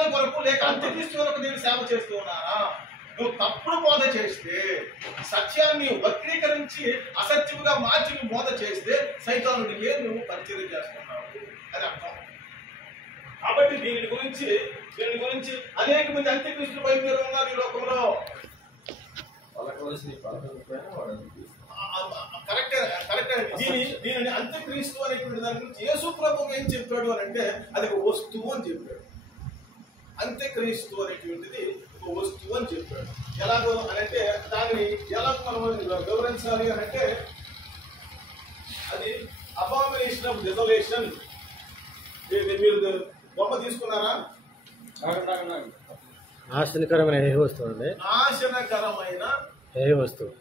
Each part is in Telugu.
సత్యాన్ని కొరకు లేక అంత్యక్రీస్తు కొరకు నేను సేవ చేస్తూ ఉన్నానా? నువ్వు తప్పుడు బోధ చేస్తే, సత్యాన్ని వక్రీకరించి అసత్యముగా మార్చి నువ్వు బోధ చేస్తే సైతానుడికే నువ్వు పరిచర్య చేస్తున్నావు అని అర్థం. కాబట్టి దీని గురించి అనేక మంది అంత్యక్రీస్తులు బయలుదేరి ఉన్నారు ఈ లోకంలో. కరెక్టే. దీనిని అంత్యక్రీస్తు అనేటువంటి దాని గురించి యేసు ప్రభువు ఏం చెప్పాడు అని అంటే అది ఒక వస్తువు అని చెప్పాడు. అంత్యక్రీస్తు అనేటువంటిది ఒక వస్తువు అని చెప్పాడు. ఎలాగో అని అంటే దాన్ని ఎలా మనం వివరించాలి అని అంటే అది అబామినేషన్ ఆఫ్ డెసోలేషన్. మీరు బొమ్మ తీసుకున్నారా? నాశనకరమైన ఏ వస్తువు అండి? నాశనకరమైన ఏ వస్తువు?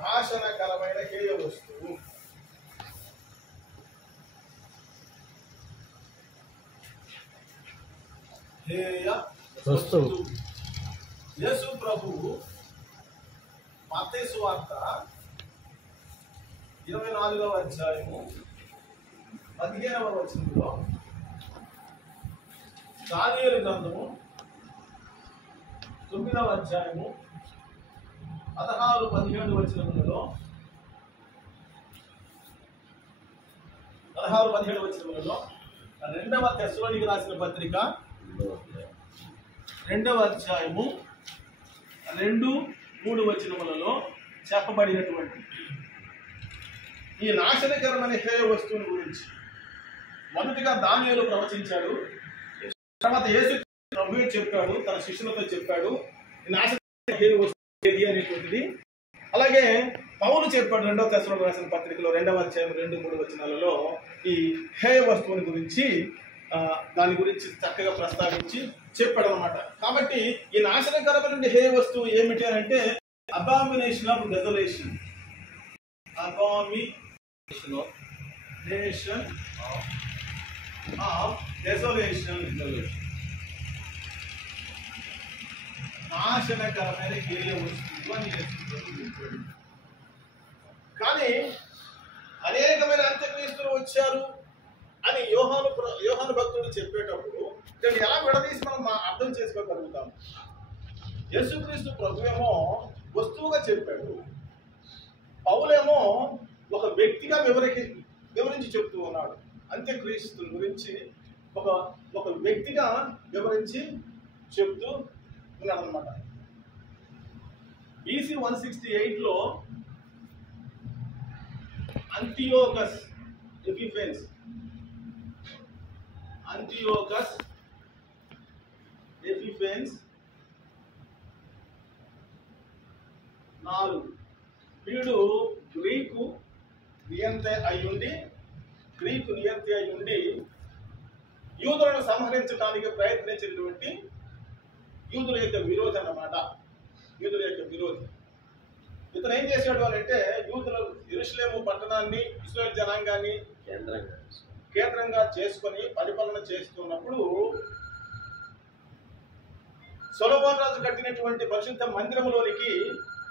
నాశనకరమైన హేయ వస్తువు. హేయ వస్తువు. యేసు ప్రభువు మత్తయి సువార్త 24వ అధ్యాయము 15వ వచనంలో, దానియేలు గ్రంథము 9వ అధ్యాయము 16-17 వచనములలో 16-17 వచనములలో 2వ తెస్సలోనికీ రాసిన పత్రిక 2వ అధ్యాయము 2-3 వచనములలో చెప్పబడినటువంటి ఈ నాశనకరమైన హేయ వస్తువుని గురించి మొదటిగా దానియేలు ప్రవచించాడు. తర్వాత యేసు ప్రభువే చెప్పాడు, తన శిష్యులతో చెప్పాడు ఈ నాశనకరమైన హేయ వస్తువు ఏది అనేటువంటిది. అలాగే పౌలు చెప్పాడు 2వ తెస్సలోనికీ రాసిన పత్రికలో 2వ అధ్యాయం 2-3 వచనాలలో ఈ హేయ వస్తువుని గురించి దాని గురించి చక్కగా ప్రస్తావించి చెప్పాడు అన్నమాట. కాబట్టి ఈ నాశనకరమైన హేయ వస్తువు ఏమిటి అని అంటే అబామినేషన్ ఆఫ్ డెసోలేషన్. నాశనకరమైన హేయ వస్తువు అని చెప్పాడు. కానీ అనేకమైన అంత్యక్రీస్తులు వచ్చారు అని యోహాను భక్తుడు చెప్పేటప్పుడు దాన్ని ఎలా విడదీసి మనం అర్థం చేసుకోగలుగుతాం. యేసుక్రీస్తు ప్రభువేమో వస్తువుగా చెప్పాడు, పౌలేమో ఒక వ్యక్తిగా వివరించి చెప్తూ ఉన్నాడు. అంత్యక్రీస్తు గురించి ఒక వ్యక్తిగా వివరించి చెప్తూ ఉన్నాడు అన్నమాట. BC 168లో అంతియోకస్ ఎపిఫెన్స్ 4 వీడు గ్రీకు నియంత అయ్యుండి యూదులను సంహరించడానికి ప్రయత్నించినటువంటి యూదుల యొక్క విరోధి అన్నమాట. యూదుల యొక్క విరోధి. ఇతను ఏం చేశాడు అని అంటే యూదులు యెరూషలేము పట్టణాన్ని ఇశ్రాయేలు జనాంగాన్ని కేంద్రంగా చేసుకొని పరిపాలన చేస్తున్నప్పుడు సొలొమోను రాజు కట్టినటువంటి పరిశుద్ధ మందిరములోనికి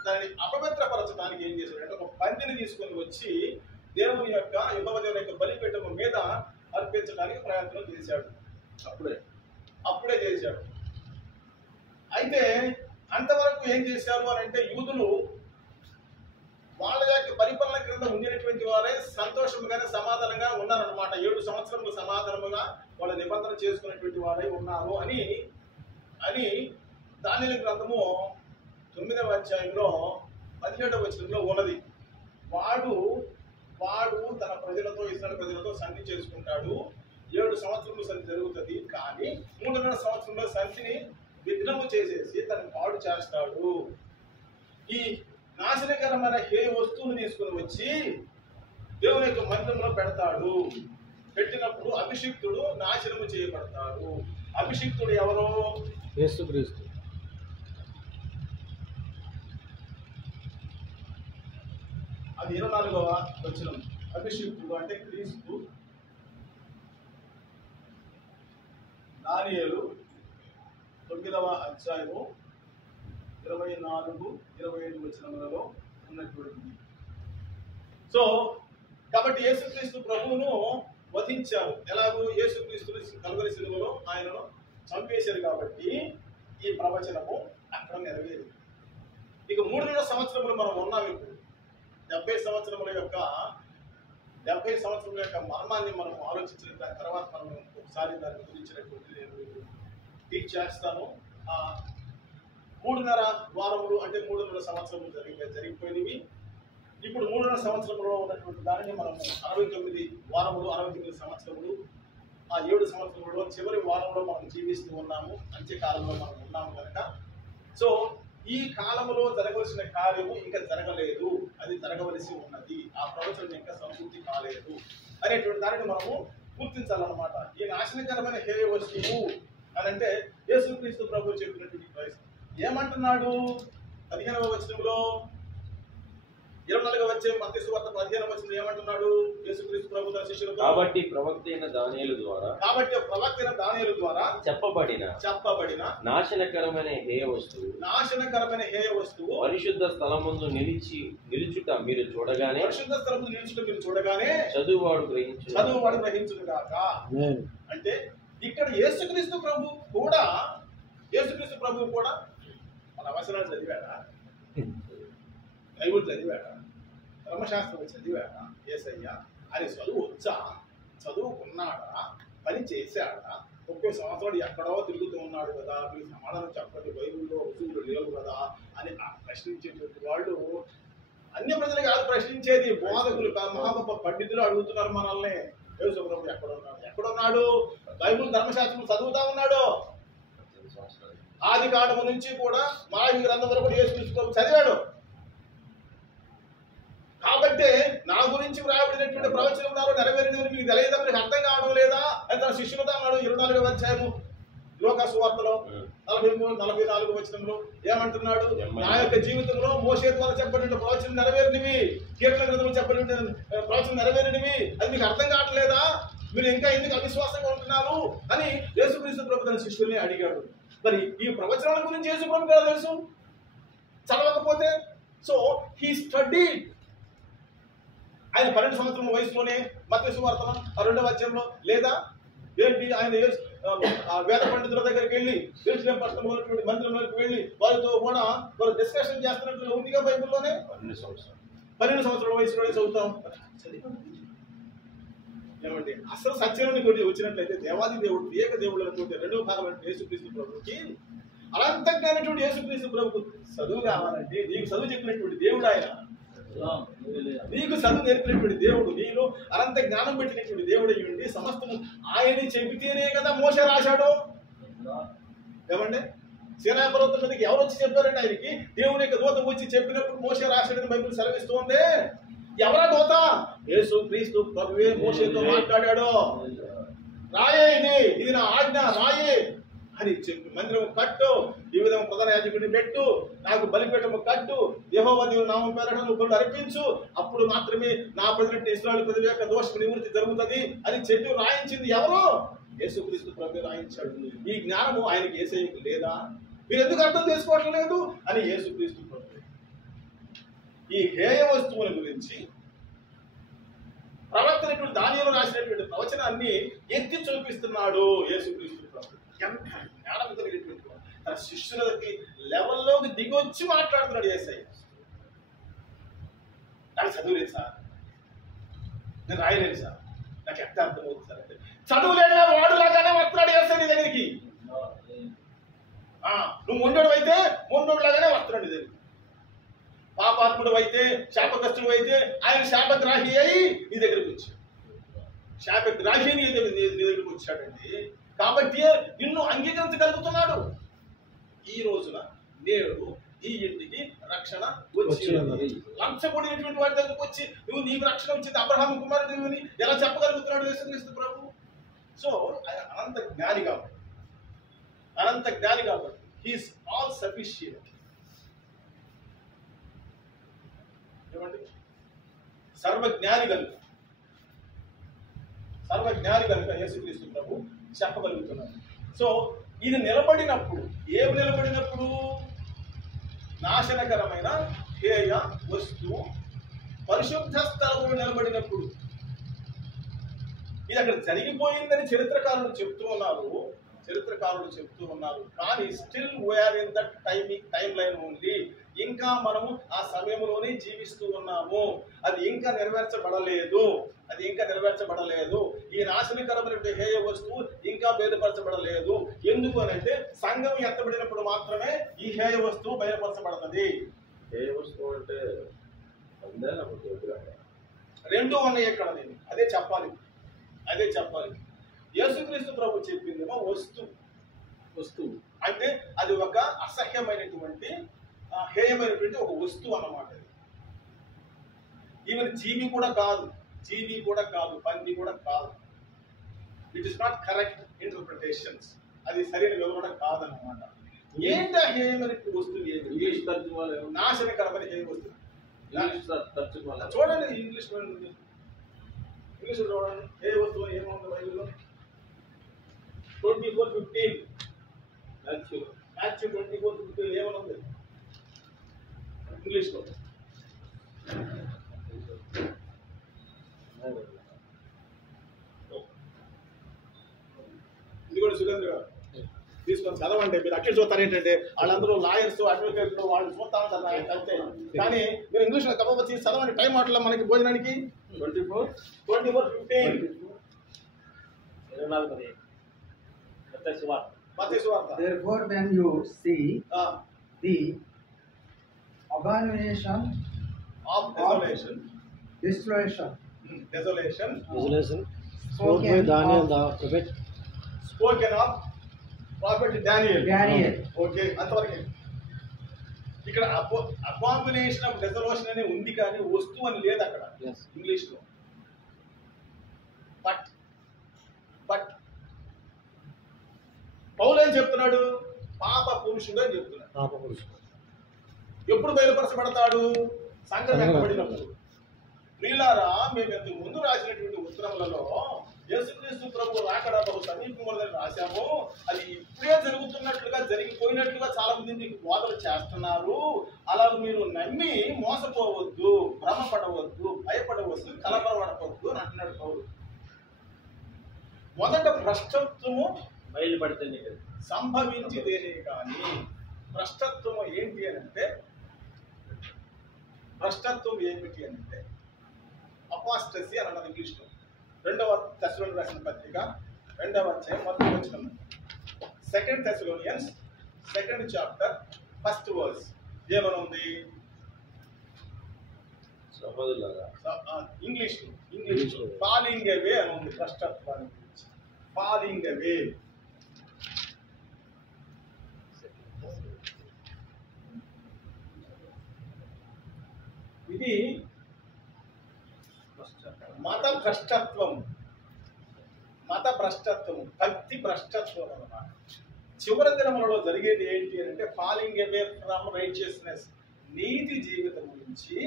దాన్ని అపవిత్రపరచడానికి ఏం చేశాడు అంటే ఒక పందిని తీసుకొని వచ్చి దేవుని యొక్క యెహోవా దేవుని యొక్క బలిపీఠము మీద అర్పించడానికి ప్రయత్నం చేశాడు. అప్పుడే చేశాడు. అయితే అంతవరకు ఏం చేశారు అని అంటే యూదులు వాళ్ళ యొక్క పరిపాలన క్రింద ఉండేటువంటి వారే సంతోషంగానే సమాధానంగా ఉన్నారనమాట. 7 సంవత్సరములు సమాధానముగా వాళ్ళ నిబంధన చేసుకునేటువంటి వారై ఉన్నారు అని దానియేలు గ్రంథము 9వ అధ్యాయంలో 17వ వచనంలో ఉన్నది. వాడు తన ప్రజలతో ఇశ్రాయేలు ప్రజలతో సంధి చేసుకుంటాడు. 7 సంవత్సరములు సంధి జరుగుతుంది. కానీ 3.5 సంవత్సరంలో సంధిని విఘ్నము చేసేసి తనను పాడు చేస్తాడు. ఈ నాశనకరమైన హే వస్తువును తీసుకుని వచ్చి దేవుని యొక్క మందిరంలో పెడతాడు. పెట్టినప్పుడు అభిషిక్తుడు నాశనము చేయబడతాడు. అభిషిక్తుడు ఎవరో? యేసుక్రీస్తు. అది 24వ వచనం. అభిషిక్తుడు అంటే క్రీస్తు. దానియేలు 9వ అధ్యాయము 24-25 వచనములలో ఉన్నటువంటిది. సో కాబట్టి యేసుక్రీస్తు ప్రభువును వధించారు. ఎలాగో యేసుక్రీస్తు కలువరి శిలువలో ఆయనను చంపేశారు కాబట్టి ఈ ప్రవచనము అక్కడ నెరవేరింది. ఇక 300 సంవత్సరములు మనం ఉన్నాం. ఇప్పుడు 70 సంవత్సరముల యొక్క మర్మాన్ని మనం ఆలోచించిన దాని తర్వాత మనం ఒకసారి దాని గురించినటువంటి నేను టీచ్ చేస్తాను. 3.5 వారములు అంటే 3.5 సంవత్సరములు జరిగిపోయినవి. ఇప్పుడు 3.5 సంవత్సరంలో ఉన్నటువంటి దానిని మనము 69 వారములు 69 సంవత్సరములు ఆ 7 సంవత్సరంలో చివరి వారంలో మనం జీవిస్తూ ఉన్నాము. అంత్యకాలంలో మనం ఉన్నాము కనుక సో ఈ కాలంలో జరగవలసిన కార్యము ఇంకా జరగలేదు, అది జరగవలసి ఉన్నది, ఆ ప్రవచనం ఇంకా సంపూర్తి కాలేదు అనేటువంటి దానిని మనము గుర్తించాలన్నమాట. ఈ నాశనకరమైన హేయ వస్తువు అని అంటే యేసుక్రీస్తు ప్రభు చెప్పినటువంటి ప్రవేశం ఏమంటున్నాడు 15వ వచనంలో 24వ వచ్చే మత్తయి సువార్త 15వ వచనం ఏమంటున్నాడు యేసుక్రీస్తు ప్రభు తన శిష్యులతో కాబట్టి ప్రవక్త అయిన దానియేలు ద్వారా చెప్పబడిన నాశనకరమైన హేయ వస్తువు పరిశుద్ధ స్థలమందు నిలుచుట మీరు చూడగానే చదువువాడు గ్రహించును గాక. అంటే ఇక్కడ యేసుక్రీస్తు ప్రభు కూడా మన అవసరాలు చదివాడా, బైబుల్ చదివాడా, ధర్మశాస్త్రం చదివాడా, యేసయ్య అని చదువు వచ్చా, చదువుకున్నాడా, పని చేశాడా, 30 సంవత్సరాలు ఎక్కడో తిరుగుతూ ఉన్నాడు కదా, మీకు సమాధానం చెప్పండి, బైబుల్లో రుజువులు లేవు కదా అని ప్రశ్నించేటువంటి వాళ్ళు అన్య ప్రజలు కాదు ప్రశ్నించేది, బోధకులు మహా గొప్ప పండితులు అడుగుతున్నారు మనల్ని. యేసు ప్రభు ఎక్కడున్నాడు? బైబుల్ ధర్మశాస్త్రం చదువుతా ఉన్నాడు. ఆది కాండము నుంచి కూడా మలాకి గ్రంథం వరకు యేసుక్రీస్తు ప్రభు చదివాడు. కాబట్టి నా గురించి వ్రాయబడినటువంటి ప్రవచనాలు నెరవేరినవి మీకు తెలియదా, మీకు అర్థం కావడం లేదా అని తన శిష్యులతో అన్నాడు. 24వ అధ్యాయము లోకా సువార్తలో 43-44 వచనంలో ఏమంటున్నాడు? నా యొక్క జీవితంలో మోషే ద్వారా చెప్పబడిన ప్రవచనం నెరవేరినవి, కీర్తన గ్రంథంలో చెప్పబడిన ప్రవచనం నెరవేరినవి, అది మీకు అర్థం కావట్లేదా, మీరు ఇంకా ఎందుకు అవిశ్వాసంగా ఉంటున్నారు అని యేసుక్రీస్తు ప్రభు తన శిష్యుల్ని అడిగాడు. మరి ఈ ప్రవచనాల గురించి యేసు ప్రభు కదా తెలుసు, చదవకపోతే. So he studied. ఆయన 12 సంవత్సరాల వయసులోనే మత్తయి సువార్త 2వ అధ్యాయంలో లేదా ఏంటి ఆయన వేద పండితుల దగ్గరికి వెళ్ళి యెరూషలేము పట్టణంలో ఉన్నటువంటి మందిరంలోకి వెళ్ళి వారితో కూడా వారు డిస్కషన్ చేస్తున్నట్లు ఉందిగా బైబిల్లోనే. 12 సంవత్సరాల వయసులోనే చదువుతాం ఏమంటే అసలు సత్యంలోని కొన్ని వచ్చినట్లయితే దేవాది దేవుడు ఏక దేవుడు అనేటువంటి 2వ భాగం యేసుక్రీస్తు ప్రభుకి అనంతంగానటువంటి యేసుక్రీస్తు ప్రభుకు చదువు కావాలంటే నీకు చదువు చెప్పినటువంటి దేవుడు ఆయన, నీకు చదువు నేర్పినటువంటి దేవుడు, నీలో అనంత జ్ఞానం పెట్టినటువంటి దేవుడు అయ్యుండి సమస్తము ఆయన చెబితేనే కదా మోషే రాశాడు. ఏమంటే సీనాయి పర్వతం మీదకి ఎవరు వచ్చి చెప్పారంటే ఆయనకి దేవుని యొక్క దూత వచ్చి చెప్పినప్పుడు మోషే రాశాడని బైబిల్ సెలవిస్తుంది. ఎవరా దూత? యేసుక్రీస్తు ప్రభువే మోషేతో మాట్లాడాడు. రాయే ఇది నా ఆజ్ఞ, రాయే అని చెప్పి మందిరం కట్టు, ఈ విధంగా ప్రధాన యాజకుడిని పెట్టు, నాకు బలిపీఠము కట్టు, యెహోవా దేవుని నామం పేరట నువ్వు బలులు అర్పించు, అప్పుడు మాత్రమే నా ప్రజలు ఇశ్రాయేలు ప్రజల యొక్క దోష నివృత్తి జరుగుతుంది అని చెప్పి రాయించింది ఎవరు? యేసుక్రీస్తు ప్రభు రాయించాడు. ఈ జ్ఞానము ఆయనకి యేసయ్యకు లేదా? మీరు ఎందుకు అర్థం చేసుకోవటం లేదు అని యేసుక్రీస్తు ప్రభు ఈ హేయ వస్తువుల గురించి ప్రవక్త దానియేలు రాసినటువంటి ప్రవచనాన్ని ఎత్తి చూపిస్తున్నాడు యేసుక్రీస్తు ప్రభు. ఎంత జ్ఞానం కలిగినటువంటి తన శిష్యులకి లెవెల్లోకి దిగొచ్చి మాట్లాడుతున్నాడు యేసయ్య. నాకు చదువులేదు సార్, నేను రాయలేదు సార్, నాకు ఎంత అర్థమవుతుంది సార్ అంటే చదువులేదా వాడులాగానే వస్తున్నాడు యేసయ్య నీ దగ్గరికి. నువ్వు మొండోడు అయితే మొండోడులాగానే వస్తున్నాడు నీ దగ్గరికి. పాపాత్ముడు అయితే శాపగ్రస్తుడు అయితే ఆయన శాపగ్రాహి అయి నీ దగ్గరికి వచ్చాడు. శాపగ్రాహి నీ దగ్గరికి వచ్చాడండి. కాబట్టి నిన్ను అంగీకరించగలుగుతున్నాడు. ఈ రోజున నేడు ఈ ఇంటికి రక్షణ వచ్చింది. లంచగొడినటువంటి వాడి దగ్గరికి వచ్చి నువ్వు నీకు రక్షణ వచ్చింది అబ్రహాము కుమారుడు ఎలా చెప్పగలుగుతున్నాడు యేసుక్రీస్తు ప్రభు? సో ఆయన అనంత జ్ఞాని కాబట్టి హీఈస్ ఆల్ సఫిషియంట్. ఏమండి? సర్వజ్ఞాని కనుక యేసుక్రీస్తు ప్రభు చెప్పగలుగుతున్నారు. సో ఇది నిలబడినప్పుడు ఏమి నిలబడినప్పుడు నాశనకరమైన హేయ వస్తువు పరిశుద్ధ స్థలంలో నిలబడినప్పుడు ఇది అక్కడ జరిగిపోయిందని చరిత్రకారులు చెప్తూ ఉన్నారు కానీ still we are in that timeline only. ఇంకా మనము ఆ సమయంలోనే జీవిస్తూ ఉన్నాము. అది ఇంకా నెరవేర్చబడలేదు. ఈ నాశనకరమైన హేయ వస్తువు ఇంకా బయలుపరచబడలేదు. ఎందుకు అని అంటే సంఘం ఎత్తబడినప్పుడు మాత్రమే ఈ హేయ వస్తువు బయలుపరచబడుతుంది. హేయ వస్తువు అంటే రెండూ ఉన్నాయి ఇక్కడ. నేను అదే చెప్పాలి. యేసుక్రీస్తు ప్రభు చెప్పిందేమో వస్తువు అంటే అది ఒక అసహ్యమైనటువంటి హేయమైనటువంటి ఒక వస్తువు అన్నమాట. ఈవెన్ జీవి కూడా కాదు, పంది కూడా కాదు. It is not correct interpretations. అది సరైన వివరణ కాదన్నమాట. ఏంటి ఆ హేయమైన వస్తువు? ఇంగ్లీష్ తర్జుమాలు నాశనకరమైన హేయ వస్తువు చూడండి. ఇంగ్లీష్ చూడండి. హేయ వస్తువు ఏముంది బైబిల్లో? 24:15 మాథ్యూ 24:15 ఏమనుంది ఇంగ్లీష్ లో? ఇది కూడా సురేంద్ర గారు తీసుకొని చదవండి. మీరు అక్కడ చూస్తారు ఏంటంటే వాళ్ళందరూ లాయర్స్, అడ్వకేట్లు, వాళ్ళు చూస్తా ఉంటారు అంతే. కానీ మీరు ఇంగ్లీష్లో తప్ప తీసి చదవండి. టైం మాటల్లో మనకి భోజనానికి 24:15 Therefore, when you see the abomination of desolation spoken by Daniel the prophet. Spoken of prophet Daniel. Okay, అంతవరకే. ఇక్కడ అబామినేషన్ ఆఫ్ డెసోలేషన్ అనే ఉంది కానీ వస్తువు అని లేదు అక్కడ ఇంగ్లీష్ లో. బట్ పౌలు ఏం చెప్తున్నాడు? పాప పురుషుడు అని చెప్తున్నాడు. ఎప్పుడు బయలుపరచబడతాడు? సంఘం ఎక్కబడినప్పుడు. ప్రియులారా, మేము ఇంతకు ముందు రాసినటువంటి ఉత్తరములలో యేసుక్రీస్తు ప్రభు రాకడ బహు సమీపములని రాశాము. అది ఇప్పుడే జరుగుతున్నట్లుగా, జరిగిపోయినట్లుగా చాలా మంది మీకు బోధలు చేస్తున్నారు. అలా మీరు నమ్మి మోసపోవద్దు, భ్రమపడవద్దు, భయపడవద్దు, కలవరపడవద్దు అని అంటున్నాడు పౌలు. మొదట భ్రష్టత్వము బయలుపడుతుంది సంభవించితేనే కానీ. భ్రష్టత్వము ఏంటి అని అంటే అపాస్టసీ అని అన్నది ఇంగ్లీష్లో. 2వ తెస్సలోనికీయులకు రాసిన పత్రిక 2వ అధ్యాయం 1వ వచనం. 2 Thessalonians 2nd chapter 1st verse ఏమనుంది? ఇంగ్లీష్ ఫాలింగ్ అవే అని ఉంది. భ్రష్టత్వాన్ని గురించి ఫాలింగ్ అవే. ఇది మత భ్రష్టత్వం, భక్తి భ్రష్టత్వం అన్నమాట. చివరి దినములలో జరిగేది ఏంటి అంటే ఫాలింగ్ అవే ఫ్రమ్ రైచియస్నెస్, నీతి జీవితం నుంచి,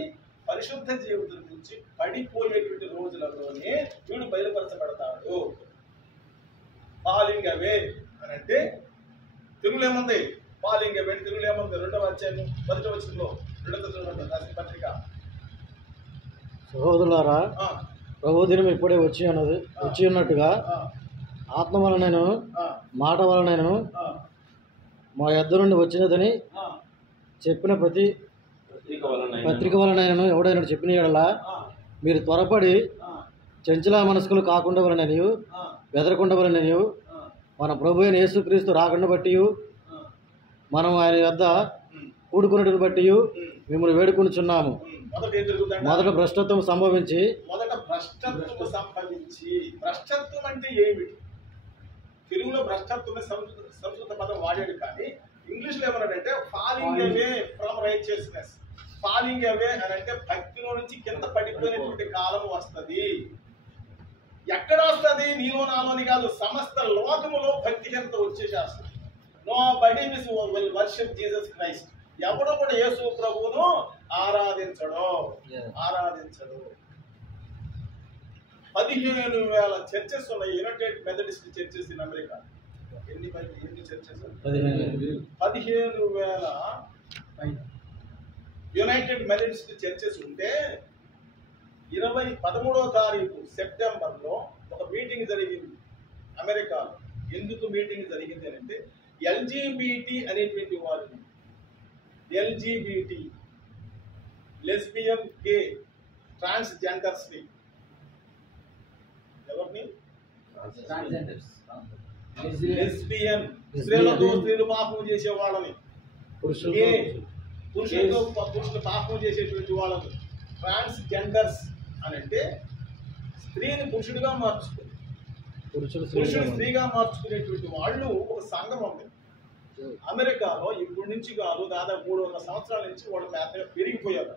పరిశుద్ధ జీవితం నుంచి పడిపోయేటువంటి రోజులలోనే వీడు బయలుపరచబడతాడు. ఫాలింగ్ అవే అని అంటే తెలుగులో ఏముంది? ఫాలింగ్ అవే తెలుగులో ఏముంది? 2వ అధ్యాయం 1వ వచనంలో 2 Thessalonians రాసిన పత్రిక. సహోదరులారా, ప్రభు దినం ఇప్పుడే వచ్చి ఉన్నట్టుగా ఆత్మ వలనను మాట వలనను మా యొద్ద నుండి వచ్చినదని చెప్పిన ప్రతి పత్రిక వలనను ఎవడైనా చెప్పిన యెడల మీరు త్వరపడి చంచల మనస్కులు కాకుండా వలననియు బెదరకుండా వలననియు మన ప్రభు అయిన యేసుక్రీస్తు రాకుండా బట్టి మనం ఆయన యొద్ద కూడుకున్నట్టును బట్టి మిమ్మల్ని వేడుకొనుచున్నాము. మొదట భ్రష్టత్వం సంభవించి భ్రష్టత్వం అంటే ఏమిటి? తెలుగులో భ్రష్టత్వం సంస్కృత పదం వాడాడు కానీ ఇంగ్లీష్లో ఏమన్నాడంటే falling away from righteousness. Falling away అని అంటే భక్తిలో నుంచి కింద పడిపోయినటువంటి కాలం వస్తుంది. ఎక్కడ వస్తుంది? నీలో నాలోని కాదు, సమస్త లోకములో భక్తి కింద వచ్చేసేస్తుంది. Nobody will worship Jesus Christ. ఎవడో కూడా యేసు ప్రభువును ఆరాధించడు. 15,000 చర్చెస్ ఉన్నాయి. United Methodist churches in America. ఎన్ని చర్చెస్? 15,000 యునైటెడ్ మెథడిస్ట్ చర్చెస్ ఉంటే 13వ తారీఖు సెప్టెంబర్లో ఒక మీటింగ్ జరిగింది అమెరికాలో. ఎందుకు మీటింగ్ జరిగింది అంటే ఎల్జీబీటీ అనేటువంటి వారిని, ఎల్జీబీటీ లెస్బియన్, గే, ట్రాన్స్జెండర్స్ని, ఎవరిని? లెస్బియన్, స్త్రీలు పాపం చేసే వాళ్ళని, గే పురుషులు పాపం చేసేటువంటి వాళ్ళని, ట్రాన్స్జెండర్స్ అని అంటే స్త్రీని పురుషుడిగా మార్చుకుని పురుషుడు స్త్రీగా మార్చుకునేటువంటి వాళ్ళు ఒక సంఘం ఉంది అమెరికాలో. ఇప్పటి నుంచి కాదు, దాదాపు 300 సంవత్సరాల నుంచి వాళ్ళు పెద్దగా పెరిగిపోయారు.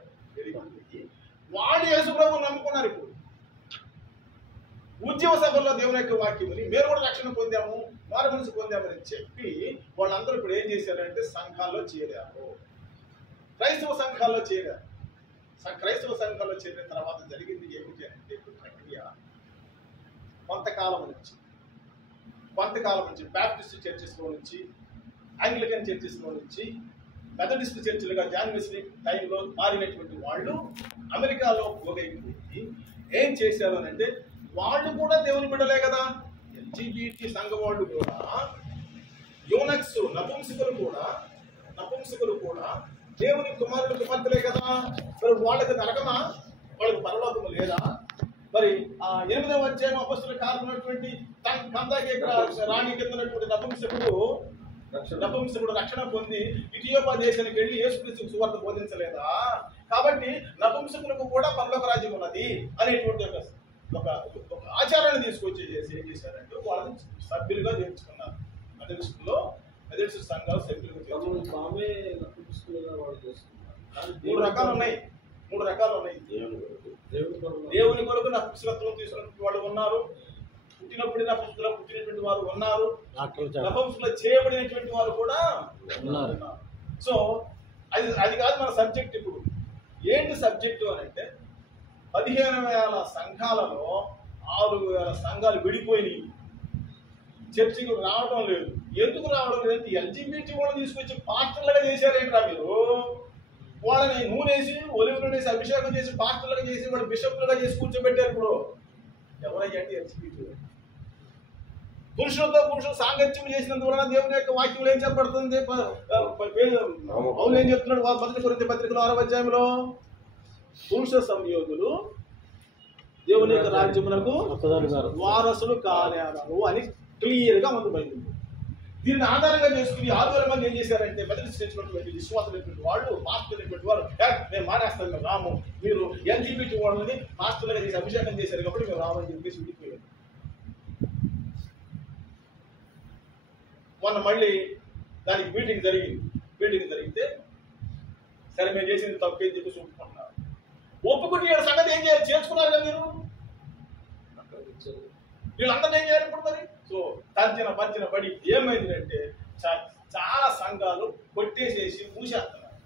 వాళ్ళు యేసు ప్రభువుని నమ్ముకున్నారు. ఇప్పుడు ఉద్యమ సభల్లో దేవుని యొక్క వాక్యమని మేము కూడా రక్షణ పొందాము, మారు మనసు పొందామని చెప్పి వాళ్ళందరూ ఇప్పుడు ఏం చేశారంటే సంఘాల్లో చేరారు, క్రైస్తవ సంఘాల్లో చేరారు. క్రైస్తవ సంఘాల్లో చేరిన తర్వాత జరిగింది ఏమిటి అంటే ప్రక్రియ కొంతకాలం నుంచి బ్యాప్టిస్ట్ చర్చెస్లో నుంచి, ఆంగ్లికన్ చర్చెస్లో నుంచి మెథడిస్ట్ చర్చిలుగా జాన్ వెస్లీ టైంలో మారినటువంటి వాళ్ళు అమెరికాలో పోగైపోయి ఏం చేశారు అని అంటే వాళ్ళు కూడా దేవుని బిడ్డలే కదా. ఎల్జీబీటీ సంఘ వాళ్ళు కూడా, యోనక్స్ నపుంసకులు కూడా దేవుని కుమారుడు కుమార్తెలే కదా. మరి వాళ్ళకి నరకమా? వాళ్ళకి పరలోకము లేదా? మరి 8వ అధ్యాయం అపొస్తలుల కార్యమైనటువంటి కందాకే రాణి కిందనటువంటి నపుంసకుడు రక్షణ పొంది ఇథియోపియా దేశానికి వెళ్ళి యేసుక్రీస్తు సువార్త బోధించలేదా? కాబట్టి నపుంసకులకు కూడా పరలోక రాజ్యం ఉన్నది అనేటువంటి ఒక ఆచారాన్ని తీసుకొచ్చి ఏం చేశారంటే వాళ్ళని సభ్యులుగా చేర్చుకున్నారు. మెథడిస్ట్ సంఘాలు సభ్యులుగా మూడు రకాలు ఉన్నాయి. దేవుని కొరకు నపుంసకత్వం తీసుకున్న వాళ్ళు ఉన్నారు, పుట్టినటువంటి వారు ఉన్నారు, నపుంసకులు చేయబడినటువంటి వారు కూడా ఉన్నారు. సో అది కాదు మన సబ్జెక్ట్. ఇప్పుడు ఏంటి సబ్జెక్టు అని అంటే 15,000 సంఘాలలో 6,000 సంఘాలు విడిపోయినాయి, చర్చికి రావడం లేదు. ఎందుకు రావడం లేదంటే ఎల్జీబీటీ వాళ్ళని తీసుకొచ్చి పాస్టర్లుగా చేశారేంట్రా మీరు? వాళ్ళని నూనెసి ఒలివ నూనెసి అభిషేకం చేసి పాస్టర్లుగా చేసి వాళ్ళు బిషప్లుగా చేసి కూర్చోబెట్టారు. ఇప్పుడు ఎవరైతే ఎల్జీబీటీ పురుషులు సాంగత్యం చేసినందువలన దేవుని యొక్క వాక్యంలో ఏం చెప్పబడుతుంది? అవును ఏం చెప్తున్నాడు? 1 కొరింథీ పత్రికలో 6వ అధ్యాయంలో పురుష సంయోగులు దేవుని యొక్క రాజ్యమునకు వారసులు కాలేరు అని క్లియర్ గా ముందు బయలుదేరింది. దీన్ని ఆధారంగా చేసుకుని 6,000 మంది ఏం చేశారంటే మెథడిస్ట్ చేసినటువంటి విశ్వాసులైనటువంటి వాళ్ళు, పాస్టర్లైనటువంటి వారు, మేము మానేస్తాం, మేము రాము, మీరు ఎల్జీబీటీ వాళ్ళని పాస్టర్లుగా చేసి అభిషేకం చేశారు కాబట్టి మేము రామని చెప్పేసి విడిపోయారు. మొన్న మళ్ళీ దానికి మీటింగ్ జరిగితే సరే మేము చేసింది తప్పేం చెప్పి చూపుకుంటున్నారు. ఒప్పుకుంటే వీళ్ళ సంగతి ఏం చేయాలి? చేర్చుకున్నారు కదా మీరు. వీళ్ళందరూ ఏం చేయాలి ఇప్పుడు మరి? సో తర్జన పడి ఏమైందంటే చాలా సంఘాలు కొట్టేసేసి మూసేస్తున్నారు.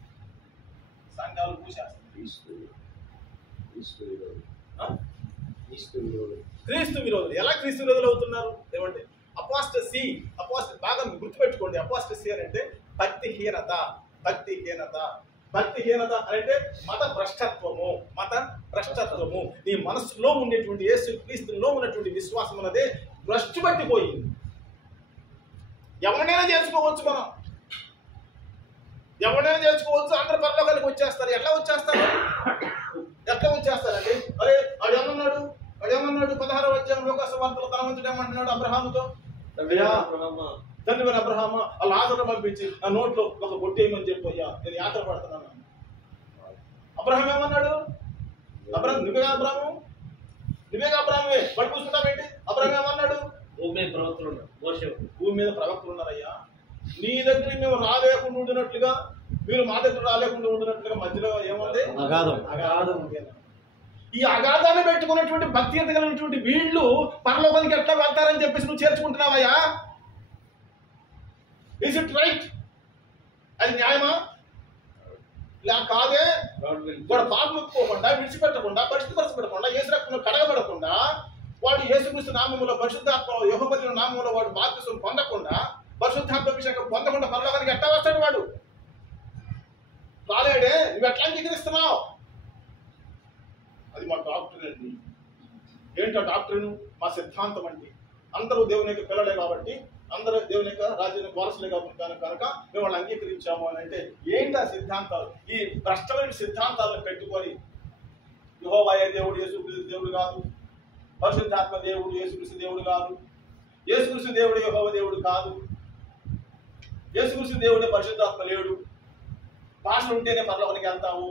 క్రీస్తు విరోధులు. ఎలా క్రీస్తు విరోధులు అవుతున్నారు? ఏమంటే అపోస్టసీ బాగా గుర్తుపెట్టుకోండి. అపోస్టసీ అని అంటే భక్తిహీనత అంటే మత భ్రష్టత్వము. నీ మనసులో ఉండేటువంటి యేసు క్రీస్తులో ఉన్నటువంటి విశ్వాసం అన్నదే భ్రష్టు పట్టిపోయింది. ఎవరినైనా చేసుకోవచ్చు, అందరు పరలోకానికి వచ్చేస్తారు. ఎట్లా వచ్చేస్తారండి? అరే వాడేమన్నాడు 16వ అధ్యాయం లోకాసు వార్తలో ధనవంతుడు ఏమంటున్నాడు అబ్రహాముతో? తండ్రి అబ్రహామ ఆ లాజరును పంపించి నా నోట్లో ఒక బొట్టేయమని చెప్పయ్యా, నేను యాత్ర పడుతున్నాను. అబ్రహాం ఏమన్నాడు? నువ్వేగా అబ్రహామే బడి కూర్చుంటావేంటి? అబ్రహాం ఏమన్నాడు? భూమి మీద ప్రవక్తలు ఉన్నారయ్యా, నీ దగ్గర మేము రాలేకుండా ఉండినట్లుగా మీరు మా దగ్గర రాలేకుండా ఉండినట్లుగా మధ్యలో ఏముంది? అగాధం. ఈ అగాధాన్ని పెట్టుకున్నటువంటి భక్తి కలిగినటువంటి వీళ్ళు పరలోకానికి ఎట్లా వెళ్తారని చెప్పేసి నువ్వు చేర్చుకుంటున్నావయ్యా? Is it right? అది న్యాయమా? కాదే. వాడు పాపం ఒప్పుకోకుండా, విడిచిపెట్టకుండా, పరిశుద్ధపరచబడకుండా, యేసు రక్తంలో కడగబడకుండా, వాడు యేసుక్రీస్తు నామములో పరిశుద్ధాత్మ యెహోవా నామములో వాడు బాప్తిసం పొందకుండా, పరిశుద్ధాత్మాభిషేకం పొందకుండా పరలోకానికి ఎట్లా వస్తాడు? వాడు రాలేడే. నువ్వు ఎట్లా అంగీకరిస్తున్నావు? అది మా డాక్టర్ అండి. ఏంటో డాక్టర్ను మా సిద్ధాంతం అండి. అందరూ దేవుని యొక్క పిల్లలే కాబట్టి, అందరూ దేవుని యొక్క రాజ్యానికి వారసులే కనుక మేము వాళ్ళు అంగీకరించాము అని అంటే ఏంటి ఆ సిద్ధాంతాలు? ఈ భ్రష్టమైన సిద్ధాంతాలను పెట్టుకొని యెహోవాయే దేవుడు, యేసుక్రీస్తు దేవుడు కాదు, పరిశుద్ధాత్మ దేవుడు యేసుక్రీస్తు దేవుడు కాదు, యేసుక్రీస్తు దేవుడు యెహోవా దేవుడు కాదు, యేసుక్రీస్తు దేవుడే పరిశుద్ధాత్మ లేడు, భాషలు ఉంటేనే పరలోకానికి వెళ్తావు,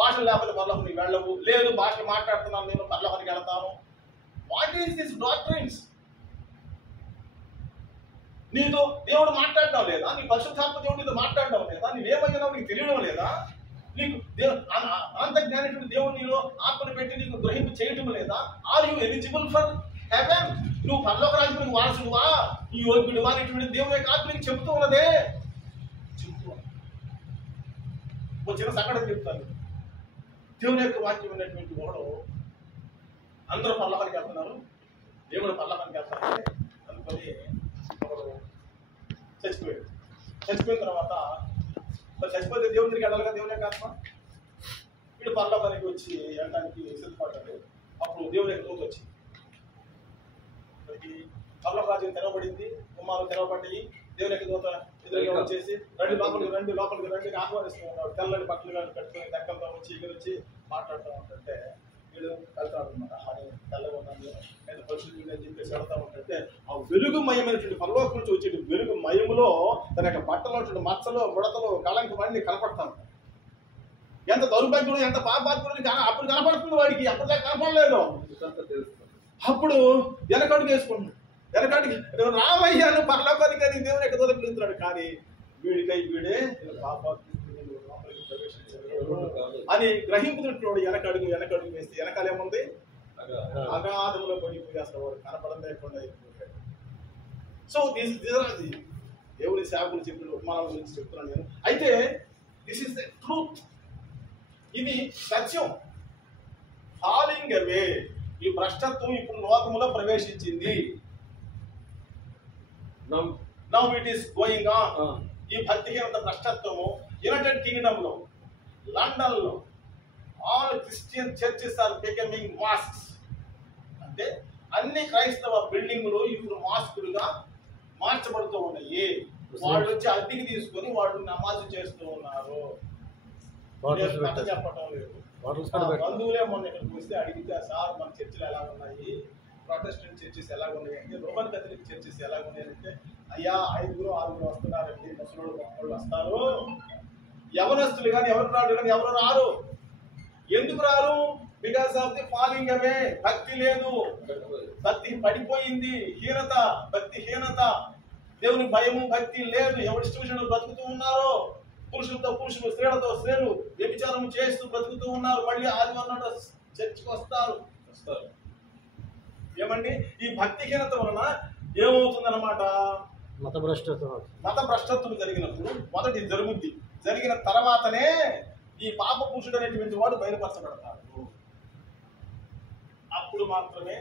భాషలు లేకపోతే పరలోకానికి వెళ్ళవు, లేదు భాషలు మాట్లాడుతున్నాను నేను పరలోకానికి వెళ్తాను. What is this doctrines? నీతో దేవుడు మాట్లాడడం లేదా? నీ పరిశుద్ధాత్మ దేవుడు నీతో మాట్లాడడం లేదా? నీవేమయ్యావు నీకు తెలియడం లేదా? నీకు అనంత జ్ఞానటువంటి దేవుడు నీలో ఆత్మను పెట్టి నీకు గ్రహింపు చేయటం లేదా? Are you eligible for heaven? నువ్వు పరలోక రాజ్యానికి వారసుడువా, నీ యోగ్యుడువా అనేటువంటి దేవుని యొక్క ఆత్మ నీకు చెబుతూ ఉన్నదే. ఒక చిన్న సంఘటన చెప్తాను. దేవుని యొక్క వాక్యం ఉన్నటువంటి వాడు అందరూ పరలోకానికి వెళ్తున్నారు, దేవుడు పరలోకానికి వెళ్తారంటే అనుకొని ఒకడు చచ్చిపోయాడు. చచ్చిపోయిన తర్వాత చచ్చిపోతే దేవుని దగ్గరికి వెళ్ళాలిగా దేవుని యొక్క ఆత్మ. వీడు పరలోకానికి వచ్చి వెళ్ళడానికి సిద్ధపడ్డాడు. అప్పుడు దేవుని యొక్క దూత వచ్చింది. పరలోక రాజ్యం తెరవబడింది, గుమ్మాలు తెరవబడ్డాయి. దేవుని యొక్క దూత ఎదురుగా వచ్చేసి రెండు లోపలికి రండి ఆహ్వానిస్తూ ఉన్నాడు. తెల్లని బట్టలు కట్టుకొని దక్కలతో వచ్చి ఎగురు వచ్చి మాట్లాడుతూ ఉంటుంటే వీడు వెళ్తాడు అనమాట. అని తెల్లగా ఉన్నాను నేను పరిశుద్ధుడు అని చెప్పేసి వెళ్తా ఉంటుంటే ఆ వెలుగుమయమైనటువంటి పరలోకం నుంచి వచ్చే వెలుగు మయములో తన యొక్క బట్టలో మచ్చలు ముడతలు కళంకం అన్ని కనపడతా ఉంటాయి. ఎంత దౌర్భాగ్యుడు, ఎంత పాపాత్ముడు అప్పుడు కనపడుతుంది వాడికి, అప్పుడు కనపడలేదు. అప్పుడు వెనకడుగు వేసుకుంటున్నాడు. వెనకడికి రామయ్యాను పరలోకానికి అని దేవుని యొక్క దూత పిలుస్తున్నాడు. కానీ వీడికై వీడే లోపలికి ప్రవేశించాడు అని గ్రహింపుతున్నటువంటి వెనకడుగు వేస్తే వెనకాలేముంది? అగాధంలో పడిపోయి అసలు వాడు కనపడం లేకుండా అయిపోయాడు. సో దేవుని సేవకులు చెప్పిన ఉపమానాల గురించి చెప్తున్నాను నేను. అయితే దిస్ ఇస్ ద ట్రూత్, ఇది సత్యం. ఫాలింగ్ అవే, ఈ భ్రష్టత్వం ఇప్పుడు లోకములో ప్రవేశించింది. Now it is going on. ఈ భక్తిహీనత భ్రష్టత్వము యునైటెడ్ కింగ్డమ్ లో, లండన్ లో all Christian churches are becoming mosques. అంటే అన్ని క్రైస్తవ బిల్డింగులు ఇప్పుడు మాస్కులుగా మార్చబడుతూ ఉన్నాయి. వాళ్ళు వచ్చి అద్దెకి తీసుకొని వాళ్ళు నమాజు చేస్తూ ఉన్నారు. చెప్పటం లేదు. బంధువులే మొన్న ఇక్కడికి వస్తే అడిగితే సార్ మన చర్చిలు ఎలా ఉన్నాయి, ప్రొటెస్టెంట్ చర్చెస్ ఎలా ఉన్నాయి అంటే, రోమన్ కథలిక్ చర్చెస్ ఎలా ఉన్నాయి అంటే, అయ్యా 5-6 వస్తున్నారండి, ముసలోళ్ళు గొప్పళ్ళు వస్తారు, యవనస్తులు కానీ ఎవరు రాడు కానీ ఎవరు రారు. ఎందుకు రారు? బికాస్ ఆఫ్ ది ఫాలింగ్ అవే. భక్తి లేదు, భక్తి పడిపోయింది, హీనత, భక్తి హీనత, దేవుని భయము భక్తి లేదు. ఎవరి ఇష్టం బ్రతుకుతూ ఉన్నారు, పురుషులతో పురుషులు, స్త్రీలతో స్త్రీలు వ్యభిచారం చేస్తూ బ్రతుకుతూ ఉన్నారు. మళ్ళీ ఆదివారం చర్చికి వస్తారు. ఏమండి, ఈ భక్తిహీనత వలన ఏమవుతుందన్నమాట? మత భ్రష్టత్వం జరిగినప్పుడు మొదటి జరుగుద్ది. జరిగిన తర్వాతనే ఈ పాప పురుషుడు అనేటువంటి వాడు బయలుపరచబడతాడు. అప్పుడు మాత్రమే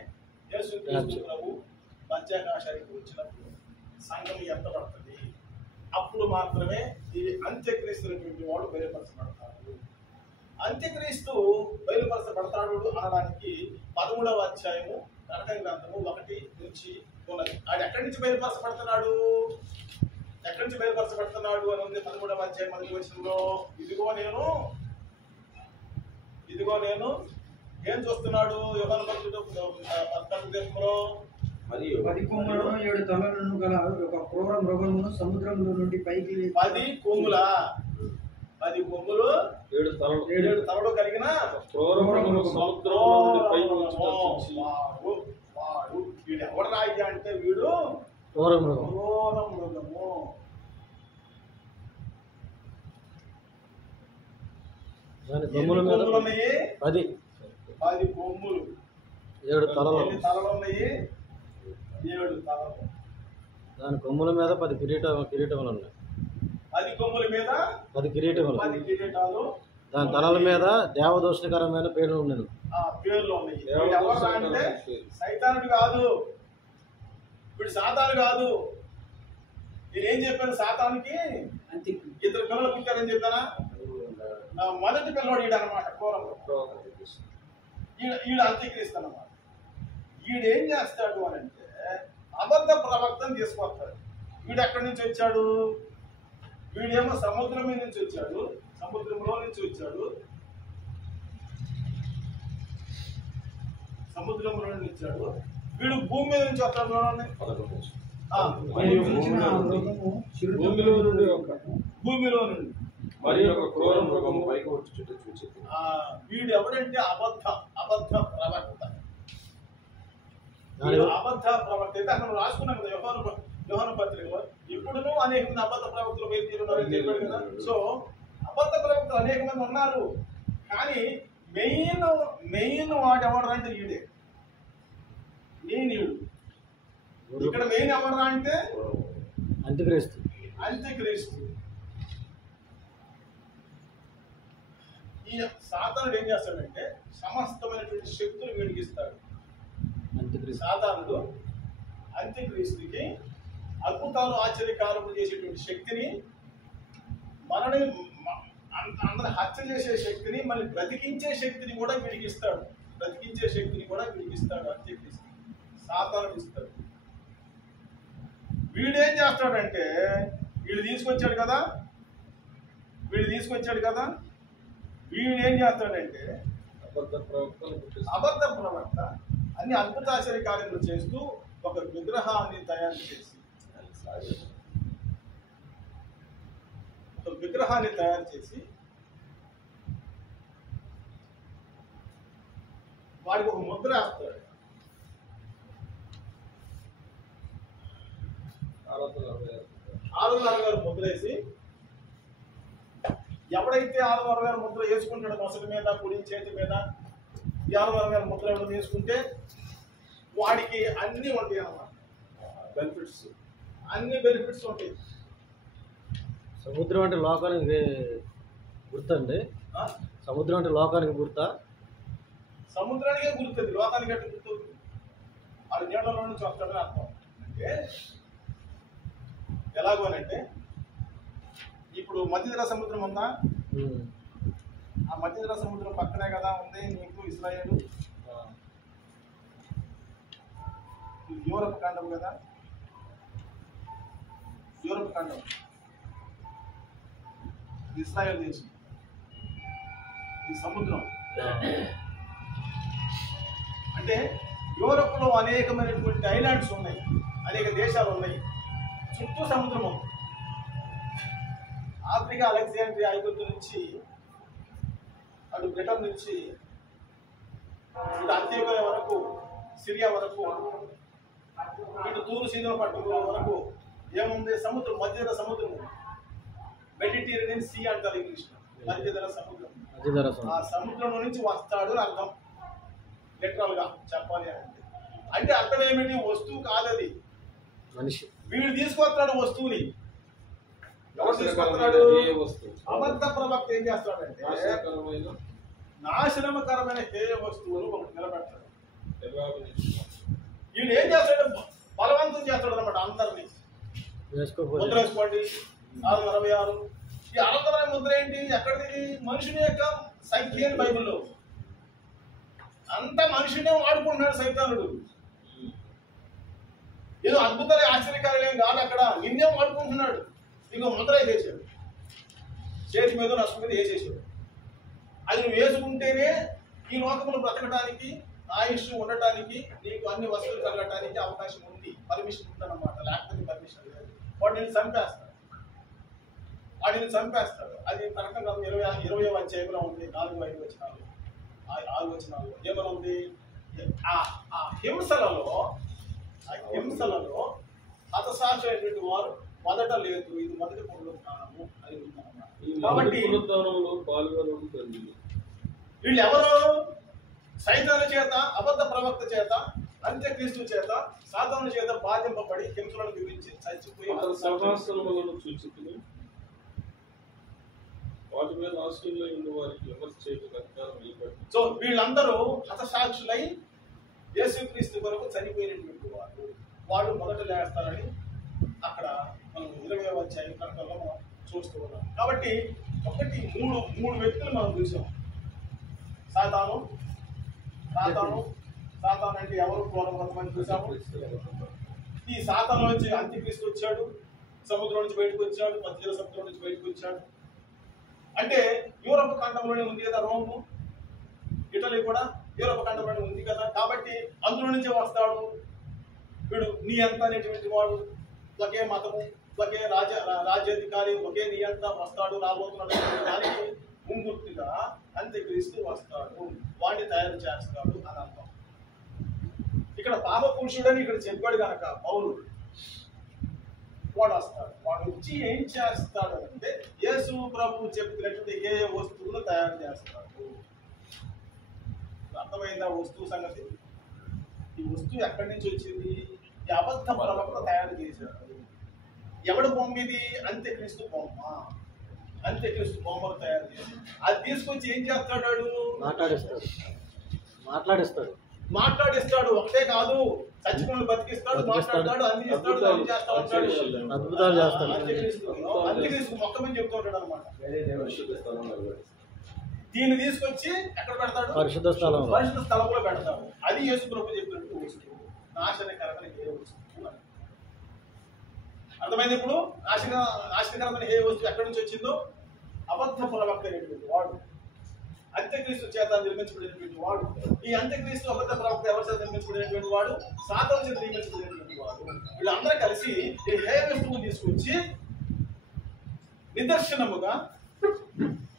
యేసుక్రీస్తు ప్రభు పంచాకాశానికి వచ్చినప్పుడు సంఘం ఎత్తబడుతుంది. అప్పుడు మాత్రమే ఈ అంత్యక్రీస్తు అనేటువంటి వాడు బయలుపరచబడతాడు. అంత్యక్రీస్తు బయలుపరచబడతాడు అనడానికి 13వ అధ్యాయము ప్రకటన గ్రంథము 1 నుంచి ఉన్నది. అది ఎక్కడి నుంచి బయలుపరచబడుతున్నాడు అని ఉంది 13వ అధ్యాయం 1వ వచనంలో. ఇదిగో నేను ఏం చూస్తున్నాడు? యోహాను భక్తుడు దేశంలో 10 కొమ్ములను 7 తలలను గల ఒక క్రూర మృగమును సముద్రంలో నుండి పైకి 10 కొమ్ములు 7 తలలు కలిగిన వీడు ఎవడు రాయ్యా అంటే వీడు క్రూర మృగము. కొమ్ములు ఉన్నాయి 10 కొమ్ములు, 7 తలలు ఉన్నాయి 7 తలలు. దాని కొమ్ముల మీద 10 కిరీటములు ఉన్నాయి. 10 కొమ్ముల మీద 10 కిరీటాలు, దాని తలల మీద దేవదోషకరమైన పేర్లు ఉన్నాయి. పేర్లు ఉన్నాయి. అంటే సైతానుడు కాదు, వీడు సాతాను కాదు. నేనేం చెప్పాను? సాతానికి 2 పిల్లలు పుట్టారని చెప్పానా? మొదటి పిల్లవాడు ఈడు అనమాట. ఈడు అంత్యక్రీస్తు అన్నమాట. ఈడేం చేస్తాడు అని అంటే అబద్ధ ప్రవక్తను తీసుకొస్తాడు. వీడు ఎక్కడి నుంచి వచ్చాడు? వీడేమో సముద్రం మీద నుంచి వచ్చాడు, సముద్రంలో నుంచి వచ్చాడు, సముద్రంలో నుంచి వచ్చాడు. వీడు భూమి మీద నుంచి వస్తాడు. భూమిలో నుండి మరి ఒక క్రూర మృగము పైకి వచ్చి చుట్టూ చూచింది. వీడు ఎవడంటే అబద్ధ ప్రవక్త. అబద్ధ ప్రవక్త అయితే మనం రాసుకున్నాం కదా యోహాను పత్రికలో. ఇప్పుడును అనేక మంది అబద్ధ ప్రవక్తలు బయలుదేరున్నారని చెప్పాడు కదా. సో అబద్ధ ప్రవక్తలు అనేక మంది ఉన్నారు, కానీ మెయిన్ వాడు ఎవడరా అంటే ఈడే. మెయిన్ ఈడు. ఇక్కడ మెయిన్ ఎవడరా అంటే అంత్యక్రీస్తు. ఈ సాతానుడు ఏం చేస్తాడంటే సమస్తమైనటువంటి శక్తులు వీడికి ఇస్తాడు. సాతానుడు అంత్యక్రీస్తుకి అద్భుతాలు ఆశ్చర్యకారములు చేసేటువంటి శక్తిని, మనని అందరి హత్య చేసే శక్తిని, మళ్ళీ బ్రతికించే శక్తిని కూడా వీడికి ఇస్తాడు. అంత్యక్రీస్తు సాతానుడు ఇస్తాడు. వీడేం చేస్తాడంటే వీడు తీసుకొచ్చాడు కదా, వీడేం చేస్తాడంటే అబద్ధ ప్రవక్త అన్ని అద్భుతాశ్చర్య కార్యములు చేస్తూ ఒక విగ్రహాన్ని తయారు చేసి వాడికి ఒక ముద్ర వేస్తాడు. 666 ముద్రేసి ఎవడైతే 666 ముద్ర వేసుకుంటాడు మొసలి మీద, కుడి చేతి మీద, ఈ 666 ముద్ర ఎవరు వేసుకుంటే వాడికి అన్ని ఉంటాయి అన్నమాట. అన్ని బెనిఫిట్స్ ఉంటాయి. సముద్రం అంటే లోకానికి గుర్తండి. సముద్రం అంటే లోకానికి గుర్తా? సముద్రానికే గుర్తుంది, లోకానికి అంటే గుర్తుంది. వాడు నీళ్ళలో నుంచి వస్తాడని అర్థం. అంటే ఎలాగోనంటే ఇప్పుడు మధ్యధరా సముద్రం ఉందా? ఆ మధ్యధరా సముద్రం పక్కనే కదా ఉంది నీకు ఇశ్రాయేలు. యూరప్ ఖండం కదా, యూరప్ ఖండం ఇశ్రాయేల్ దేశం. ఈ సముద్రం అంటే యూరప్ లో అనేకమైనటువంటి ఐలాండ్స్ ఉన్నాయి, అనేక దేశాలు ఉన్నాయి, చుట్టూ సముద్రం ఉంది. ఆఫ్రికా అలెగ్జాండ్రియా ఐగుప్తు నుంచి అటు బ్రిటన్ నుంచి ఇటు అంత్యోదయ వరకు, సిరియా వరకు, ఇటు తూరు సీదోన పట్టణం వరకు ఏముంది? సముద్రం, మధ్యధరా సముద్రం. మెడిటేరియన్ సీ అంటారు ఇంగ్లీష్ లో, మధ్యధరా సముద్రం. ఆ సముద్రం నుంచి వస్తాడు అని అర్థం, లిటరల్ గా చెప్పాలి అంటే అర్థం ఏమిటి? వస్తువు కాదది, మనిషి. వీడు తీసుకొస్తాడు వస్తువుని. ఎవరు తీసుకొస్తున్నాడు? అబద్ధ ప్రవక్త ఏం చేస్తాడంటే నాశనకరమైన హేయ వస్తువులు ఒకటి నిలబెడతాడు. వీడు ఏం చేస్తాడు? బలవంతం చేస్తాడు అనమాట అందరినీ. ముద్ర వేసుకోండి 666. ఈ 666 ముద్ర ఏంటి? ఎక్కడిది? మనుషుని యొక్క సంఖ్య బైబిల్లో. అంత మనుషునే వాడుకుంటున్నాడు సైతానుడు. ఏదో అద్భుతాలు ఆశ్చర్యకార్యం కాదు అక్కడ, నిన్నే వాడుకుంటున్నాడు. ఇంకో ముద్ర వేసేసాడు, చేతి మీద నష్టం మీద వేసేసాడు. అది నువ్వు వేసుకుంటేనే ఈ లోకంలో బ్రతకడానికి, ఆయుష్ ఉండటానికి, నీకు అన్ని వస్తువులు కలగటానికి అవకాశం ఉంది, పర్మిషన్ ఉందన్నమాట. లేకపోతే పర్మిషన్ లేదు. వాటిని చంపేస్తాడు. అది ప్రకటన 20వ అధ్యాయంలో ఉంది. 4-5 వచనాలు, 6 వచనాలు ఏమైనా ఉంది? ఆ హింసలలో హతసాక్షి వారు మొదట లేదు, ఇది మొదటి పునరుత్థానము అని ఉందన్నమాట. కాబట్టి వీళ్ళు ఎవరు? సైతాను చేత, అబద్ధ ప్రవక్త చేత, అంత్యక్రీస్తు చేత, సాతాను చేత బాధింపబడి హింసలను గురించి చచ్చిపోయి సో వీళ్ళందరూ హతసాక్షులై యేసుక్రీస్తు కొరకు చనిపోయినటువంటి వాళ్ళు మొదట లేస్తారని అక్కడ మనం 20వ అధ్యాయం ప్రకటనలో మనం చూస్తూ ఉన్నాం. కాబట్టి మూడు వ్యక్తులు మనం చూసాం. సాతాను, సాతాను అంటే ఎవరు పూర్వమని చూసాము. ఈ సాతాను నుంచి అంత్యక్రీస్తు వచ్చాడు, సముద్రం నుంచి బయటకు వచ్చాడు, మధ్య సముద్రం నుంచి బయటకు వచ్చాడు. అంటే యూరప్ ఖండంలోనే ఉంది కదా రోము, ఇటలీ కూడా యూరప్ ఖండంలోనే ఉంది కదా. కాబట్టి అందులో నుంచే వస్తాడు వీడు. నీ అంత అనేటువంటి వాడు, ఒకే మతము, ఒకే రాజ్యాధికారి, ఒకే నియంత వస్తాడు, రాబోతున్నాడు. దానికి ముంగుర్తిగా అంత్యక్రీస్తు వస్తాడు, వాడిని తయారు చేస్తాడు అని అర్థం. ఇక్కడ పాప పురుషుడని ఇక్కడ చెప్పాడు కనుక పౌలు, వాడు వస్తాడు. వాడు వచ్చి ఏం చేస్తాడు అంటే యేసు ప్రభు చెప్పినట్టు ఏ వస్తువులు తయారు చేస్తాడు. అర్థమైందా వస్తువు సంగతి? ఈ వస్తువు ఎక్కడి నుంచి వచ్చింది? ఈ అబద్ధ ప్రవక్త తయారు చేశాడు. ఎవడు బొమ్మ ఇది? అంత్యక్రీస్తు బొమ్మ. అంత్యక్రీస్తు బొమ్మలు తయారు చేసి అది తీసుకొచ్చి ఏం చేస్తాడు? మాట్లాడిస్తాడు. ఒకటే కాదు, చచ్చిపోయిన బతికిస్తాడు, మాట్లాడతాడు, అన్ని చేస్తాడు, అన్ని చేస్తా ఉంటాడు, అద్భుతాలు చేస్తాడు. అంత్యక్రీస్తు మొక్కమని చెప్తూ ఉంటాడు అనమాట. దీన్ని తీసుకొచ్చి ఎక్కడ పెడతాడు? పరిశుద్ధ స్థలంలో పెడతాడు. అది యేసు ప్రభు చెప్పినట్టు వస్తువు, నాశనకరమైన ఏ వస్తువు అని. అర్థమైంది ఇప్పుడు? నాశనకరమైన ఏ వస్తువు ఎక్కడి నుంచి వచ్చిందో? అబద్ధ ప్రవక్త అనేటువంటి వాడు, అంత్యక్రీస్తు చేత నిర్మించబడినటువంటి వాడు. ఈ అంత్యక్రీస్తు అబద్ధ ప్రవక్త ఎవరి చేత నిర్మించబడినటువంటి వాడు? సాతాను చేత నిర్మించబడినటువంటి వాడు. వీళ్ళందరూ కలిసి ఈ హేయ వస్తువును తీసుకొచ్చి నిదర్శనముగా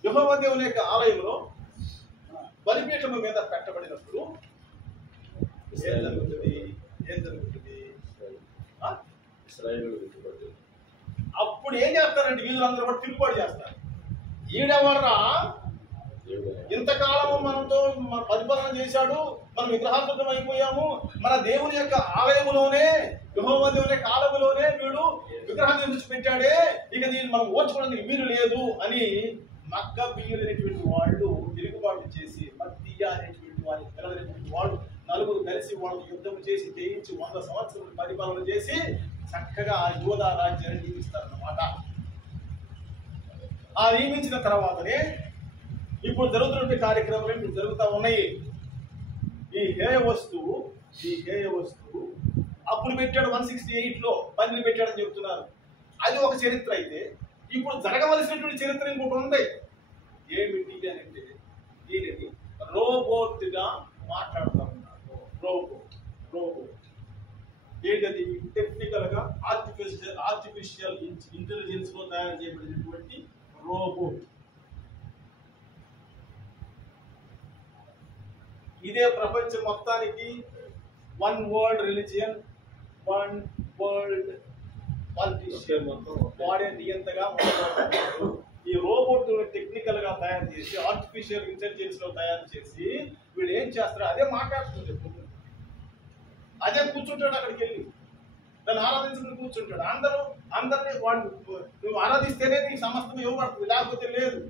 యెహోవా దేవుని యొక్క ఆలయంలో బలిపీఠము మీద పెట్టబడినప్పుడు ఏం జరుగుతుంది? అప్పుడు ఏం చేస్తారంటే వీళ్ళందరూ కూడా తిరుగుబాటు చేస్తారు. ఈడెవర్రా, ఇంతకాలము మనతో పరిపాలన చేశాడు, మనం విగ్రహార్థం అయిపోయాము, మన దేవుని యొక్క ఆలయములోనే, యెహోవా దేవుని యొక్క ఆలయంలోనే వీడు విగ్రహాన్ని నిర్మించి పెట్టాడే, ఇక దీన్ని మనం ఓర్చుకోవడానికి వీలు లేదు అని మక్కబీయులు అనేటువంటి వాళ్ళు తిరుగుబాటు చేసి, మత్తీయ అనేటువంటి వారి పిల్లలైనటువంటి వాళ్ళు నలుగురు కలిసి వాళ్ళు యుద్ధం చేసి జయించి 100 సంవత్సరాలు పరిపాలన చేసి చక్కగా ఆ యోధా రాజ్యాన్ని నియమిస్తారన్నమాట. ఆ నియమించిన తర్వాతనే ఇప్పుడు జరుగుతున్న కార్యక్రమాలు ఇప్పుడు జరుగుతూ ఉన్నాయి. ఈ హేయ వస్తువు అప్పుడు పెట్టాడు 168లో పందిని పెట్టాడని చెప్తున్నారు. అది ఒక చరిత్ర అయితే, ఇప్పుడు జరగవలసినటువంటి చరిత్ర ఇంకోటి ఉంది. ఏమిటి అని అంటే దీనిని రోబోట్గా మాట్లాడుతూ ఉన్నారు. రోబోట్ ఏంటది? టెక్నికల్ గా ఆర్టిఫిషియల్ ఇంటెలిజెన్స్ లో తయారు చేయబడినటువంటి రోబోట్. ఇదే ప్రపంచం మొత్తానికి one world religion, one world politician, వాడే నియంతగా ఈ రోబోట్ టెక్నికల్ గా తయారు చేసి, ఆర్టిఫిషియల్ ఇంటెలిజెన్స్ లో తయారు చేసి వీళ్ళు ఏం చేస్తారు? అదే మాట్లాడుతుంది, అదే కూర్చుంటాడు, అక్కడికి వెళ్ళి దాన్ని ఆరాధించుకుని కూర్చుంటాడు. అందరినీ వాడు నువ్వు ఆరాధిస్తేనే నీకు సమస్తం ఇవ్వబడుతుంది, లేకపోతే లేదు.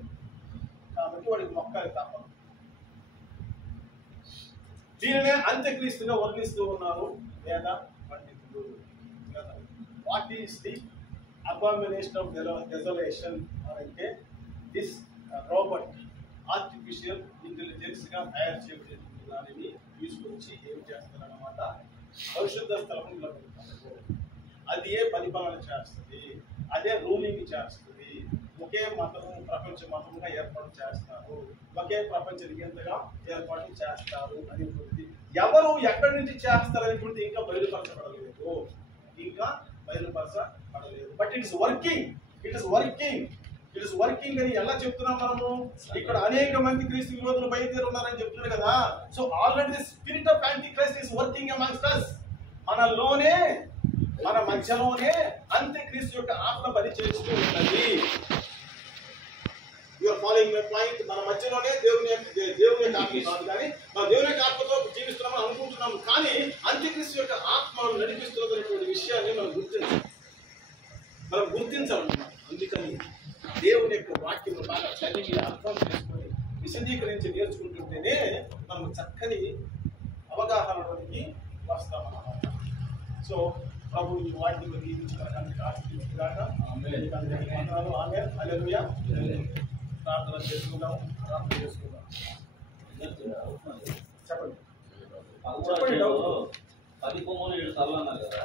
కాబట్టి వాడికి మొక్కాలి తప్పదు. దీనినే అంత్యక్రీస్తుగా వర్ణిస్తూ ఉన్నారు వేద పండితులు. What is the abomination of desolation అంటే దిస్ రోబోట్ ఆర్టిఫిషియల్ ఇంటెలిజెన్స్ గా తయారు చేయబడిన దానిని తీసుకొచ్చి ఏం చేస్తారన్నమాట? పరిశుద్ధ స్థలంలో పెడతారు. అది పరిపాలన చేస్తుంది, అదే రూలింగ్ చేస్తుంది. ఒకే మతము ప్రపంచ మతముగా ఏర్పాటు చేస్తారు, ఒకే ప్రపంచ నియంతగా ఏర్పాటు చేస్తారు అనేటువంటిది ఎవరు ఎక్కడి నుంచి చేస్తారు అనేటువంటిది ఇంకా బయలుపరచబడలేదు. బట్ ఇట్ ఇస్ వర్కింగ్ అని ఎలా చెప్తున్నాం మనము? ఇక్కడ అనేక మంది క్రీస్తు విరోధులు బయలుదేరి ఉన్నారని చెప్తున్నారు కదా. So already the spirit of anti Christ is working amongst us. మనలోనే, మన మధ్యలోనే అంత్యక్రీస్తు యొక్క ఆత్మ పని చేస్తూ ఉన్నది. You are following my point. మన మధ్యలోనే దేవుని యొక్క ఆత్మ కాదు, కానీ మన దేవుని యొక్క ఆత్మతో జీవిస్తున్నామని అనుకుంటున్నాము, కానీ అంత్యక్రీస్తు యొక్క ఆత్మను నడిపిస్తున్నటువంటి విషయాన్ని మనం గుర్తించాలన్నమాట. అందుకని దేవుని యొక్క వాక్యం బాగా చదివి అర్థం చేసుకొని విశదీకరించి నేర్చుకుంటుంటేనే మనం చక్కని అవగాహనలోనికి వస్తామన్నమాట. సో ప్రభు ఈ వాక్యం దీవించడానికి ఆశించుగాక. ఆమేన్. హల్లెలూయా. ప్రార్థన చేసుకుందాం. చెప్పండి. చెప్పండి డౌట్. 10 కొమ్ములు 7 తలలు అన్నారు కదా,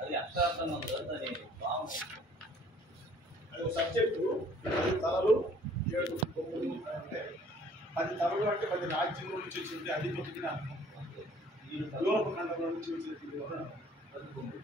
అది అక్షరార్థంగా ఉంది కదా, దాని భావం అది ఒక సబ్జెక్టు. 10 తలలు 7 కొమ్ములు అంటే 10 తలలు అంటే 10 రాజ్యంలో నుంచి వచ్చింది అధిపతికి అర్థం. యూరోప్ ఖండంలో నుంచి వచ్చినటువంటి 10 కొమ్ములు.